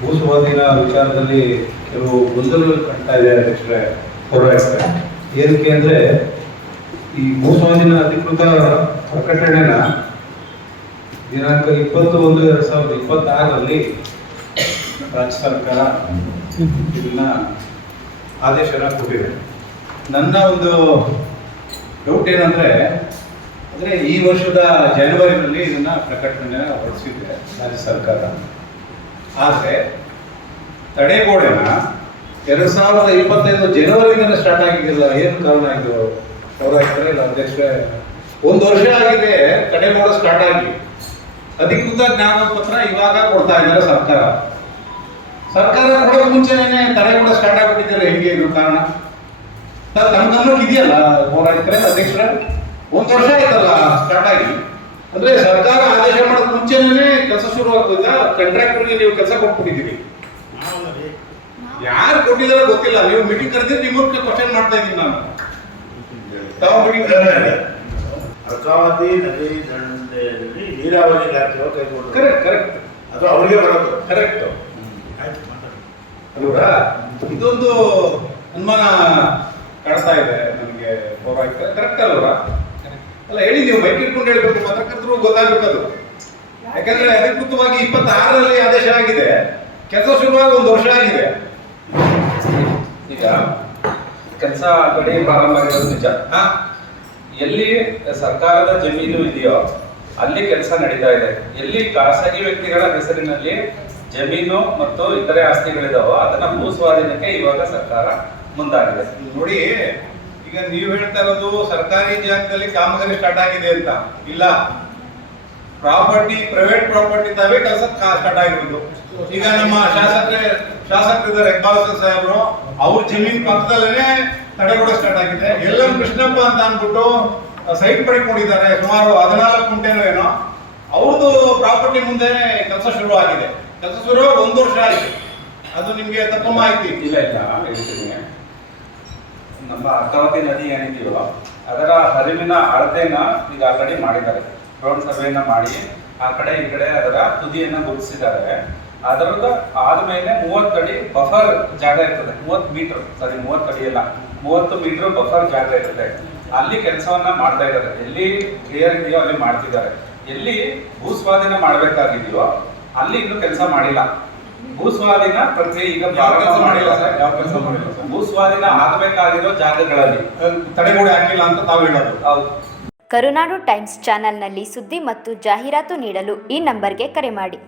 ಭೂಸ್ವಾಧೀನ ವಿಚಾರದಲ್ಲಿ ಕೆಲವು ಗೊಂದಲಗಳು ಕಾಣ್ತಾ ಇದೆ ಅಧ್ಯಕ್ಷರೇ, ಹೋರಾಡ್ತಾರೆ. ಏನಕ್ಕೆ ಅಂದರೆ ಈ ಭೂಸ್ವಾಧೀನ ಅಧಿಕೃತ ಪ್ರಕಟಣೆನ ದಿನಾಂಕ 21/2026 ರಾಜ್ಯ ಸರ್ಕಾರ ಇದನ್ನ ಆದೇಶನ ಕೊಟ್ಟಿದೆ. ನನ್ನ ಒಂದು ಡೌಟ್ ಏನಂದರೆ ಈ ವರ್ಷದ ಜನವರಿನಲ್ಲಿ ಇದನ್ನ ಪ್ರಕಟಣೆ ಹೊರಡಿಸಿದೆ ರಾಜ್ಯ ಸರ್ಕಾರ. ಆದರೆ ತಡೆಗೋಡೆನ 2025 ಜನವರಿಯಿಂದ ಸ್ಟಾರ್ಟ್ ಆಗಿದ್ದಿಲ್ಲ. ಏನು ಕಾರಣ ಇದು? ಇಲ್ಲ ಅಧ್ಯಕ್ಷರೇ, 1 ವರ್ಷ ಆಗಿದೆ ತಡೆಗೋಡೆ ಸ್ಟಾರ್ಟ್ ಆಗಿ. ಅಧಿಕೃತ ಜ್ಞಾನ ಪತ್ರ ಇವಾಗ ಕೊಡ್ತಾ ಇದ್ದಾರೆ ಸರ್ಕಾರ ಕೊಡೋಕೆ ಮುಂಚೆನೇ ತಡೆಗೋಡೆ ಸ್ಟಾರ್ಟ್ ಆಗಿಬಿಟ್ಟಿದ್ದಾರೆ. ಹೆಂಗೆ ಇದು ಕಾರಣ? ತಮ್ಮ ಇದೆಯಲ್ಲ ಹೋರಾಡ್ತಾರೆ ಅಧ್ಯಕ್ಷರೇ, 1 ವರ್ಷ ಆಯ್ತಲ್ಲ ಸ್ಟಾರ್ಟ್ ಆಗಿ. ಅಂದ್ರೆ ಸರ್ಕಾರ ಆದೇಶ ಮಾಡೋದು ಮುಂಚೆನೇ ಕೆಲಸ ಶುರು ಆಗೋದ. ಕಾಂಟ್ರಾಕ್ಟರ್ಗೆ ನೀವು ಕೆಲಸ ಕೊಟ್ಬಿಟ್ಟಿದ್ದೀರಿ. ಯಾರು ಕೊಟ್ಟಿದಾರೋ ಗೊತ್ತಿಲ್ಲ. ನೀವು ಮೀಟಿಂಗ್ ಕರೆದಿದ್ರೆ ನಿಮ್ಮನ್ನ ಕ್ವಶನ್ ಮಾಡ್ತಾ ಇದ್ದೀನಿ ನಾನು. ತಾವು ಮೀಟಿಂಗ್ ಅರ್ಕಾವತಿ ನದಿ ದಂಡೆಯಲ್ಲಿ ನೀರಾವರಿ ಇಲಾಖೆ ಕೈಗೊಂಡು ಕರೆಕ್ಟ್ ಅದು ಅವರಿಗೆ ಬರೋದು. ಕರೆಕ್ಟ್ ಅಲ್ವಾ? ಇದೊಂದು ಅನುಮಾನ ಕಾಡ್ತಾ ಇದೆ ನನಗೆ. ಕರೆಕ್ಟ್ ಅಲ್ವಾ? ಅಲ್ಲ ಹೇಳಿ, ನೀವು ಬೈಕ್ ಇಟ್ಕೊಂಡು ಹೇಳ್ಬೇಕು, ಪತ್ರಕರ್ತರು ಗೊತ್ತಾಗಬೇಕದು. ಯಾಕಂದ್ರೆ ಅಧಿಕೃತವಾಗಿ 26ರಲ್ಲಿ ಆದೇಶ ಆಗಿದೆ, ಕೆಲಸ ಶುರುವಾಗಿ 1 ವರ್ಷ ಆಗಿದೆ. ಈಗ ಕೆಲಸ ಕಡೆ ಪ್ರಾರಂಭ ಆಗಿರೋದು ನಿಜ. ಎಲ್ಲಿ ಸರ್ಕಾರದ ಜಮೀನು ಇದೆಯೋ ಅಲ್ಲಿ ಕೆಲಸ ನಡೀತಾ ಇದೆ. ಎಲ್ಲಿ ಖಾಸಗಿ ವ್ಯಕ್ತಿಗಳ ಹೆಸರಿನಲ್ಲಿ ಜಮೀನು ಮತ್ತು ಇತರೆ ಆಸ್ತಿಗಳಿದಾವೋ ಅದನ್ನ ಭೂಸ್ವಾಧೀನಕ್ಕೆ ಇವಾಗ ಸರ್ಕಾರ ಮುಂದಾಗಿದೆ. ನೋಡಿ, ಈಗ ನೀವು ಹೇಳ್ತಾ ಇರೋದು ಸರ್ಕಾರಿ ಜಾಗದಲ್ಲಿ ಕಾಮಗಾರಿ ಸ್ಟಾರ್ಟ್ ಆಗಿದೆ ಅಂತ ಇಲ್ಲ. ಪ್ರೈವೇಟ್ ಪ್ರಾಪರ್ಟಿ ತಾವೇ ಕೆಲಸ ಸ್ಟಾರ್ಟ್ ಆಗಿರೋದು. ಈಗ ನಮ್ಮ ಶಾಸಕರಿದ್ದಾರೆ ಇಕ್ಬಾಲ್ ಸಾಹೇಬ್ರು, ಅವ್ರ ಜಮೀನ್ ಪಕ್ಕದಲ್ಲೇ ತಡೆಗೋಡೆ ಸ್ಟಾರ್ಟ್ ಆಗಿದೆ. ಎಲ್ಲಂ ಕೃಷ್ಣಪ್ಪ ಅಂತ ಅಂದ್ಬಿಟ್ಟು ಸೈಟ್ ಪಡ್ಕೊಂಡಿದ್ದಾರೆ, ಸುಮಾರು 14 ಗುಂಟೆನೋ ಏನೋ. ಅವ್ರದ್ದು ಪ್ರಾಪರ್ಟಿ ಮುಂದೆ ಕೆಲಸ ಶುರು ಆಗಿದೆ. ಕೆಲಸ ಶುರು 1 ವರ್ಷ ಆಗಿದೆ. ಅದು ನಿಮ್ಗೆ ತಪ್ಪ ಮಾಹಿತಿ ಇಲ್ಲ ಹೇಳ್ತೀನಿ. ನಮ್ಮ ಅರ್ಕಾವತಿ ನದಿ ಏನಿದೆಯೋ ಅದರ ಹರಿವಿನ ಅಳತೆನ ಈಗ ಆಲ್ರೆಡಿ ಮಾಡಿದ್ದಾರೆ. ಗ್ರೌಂಡ್ ಸರ್ವೆಯನ್ನ ಮಾಡಿ ಆ ಕಡೆ ಈ ಕಡೆ ಅದರ ತುದಿಯನ್ನ ಗುರುತಿಸಿದ್ದಾರೆ. ಅದರದ ಆದ್ಮೇಲೆ 30 ಅಡಿ ಬಫರ್ ಜಾಗ ಇರ್ತದೆ. 30 ಅಡಿ ಅಲ್ಲ, 30 ಮೀಟರ್ ಬಫರ್ ಜಾಗ ಇರುತ್ತೆ. ಅಲ್ಲಿ ಕೆಲಸವನ್ನ ಮಾಡ್ತಾ ಇದ್ದಾರೆ. ಎಲ್ಲಿ ಕ್ಲಿಯರ್ ಇದೆಯೋ ಅಲ್ಲಿ ಮಾಡ್ತಿದ್ದಾರೆ. ಎಲ್ಲಿ ಭೂಸ್ವಾಧೀನ ಮಾಡ್ಬೇಕಾಗಿದೆಯೋ ಅಲ್ಲಿ ಇನ್ನೂ ಕೆಲಸ ಮಾಡಿಲ್ಲ. ಭೂಸ್ವಾಧೀನ ಪ್ರಕ್ರಿಯೆ ಈಗ ಕೆಲಸ ಮಾಡಿಲ್ಲ ಸರ್. ಯಾವ ಕೆಲಸ ಮಾಡಿಲ್ಲ ಸರ್? ಭೂಸ್ವಾಧೀನ ಆಗಬೇಕಾಗಿರೋ ಜಾಗಗಳಲ್ಲಿ ತಡೆಗೋಡೆ ಹಾಕಿಲ್ಲ ಅಂತ ತಾವು ಹೇಳೋದು. ಹೌದು. ಕರುನಾಡು ಟೈಮ್ಸ್ ಚಾನೆಲ್ನಲ್ಲಿ ಸುದ್ದಿ ಮತ್ತು ಜಾಹೀರಾತು ನೀಡಲು ಈ ನಂಬರ್ಗೆ ಕರೆ ಮಾಡಿ.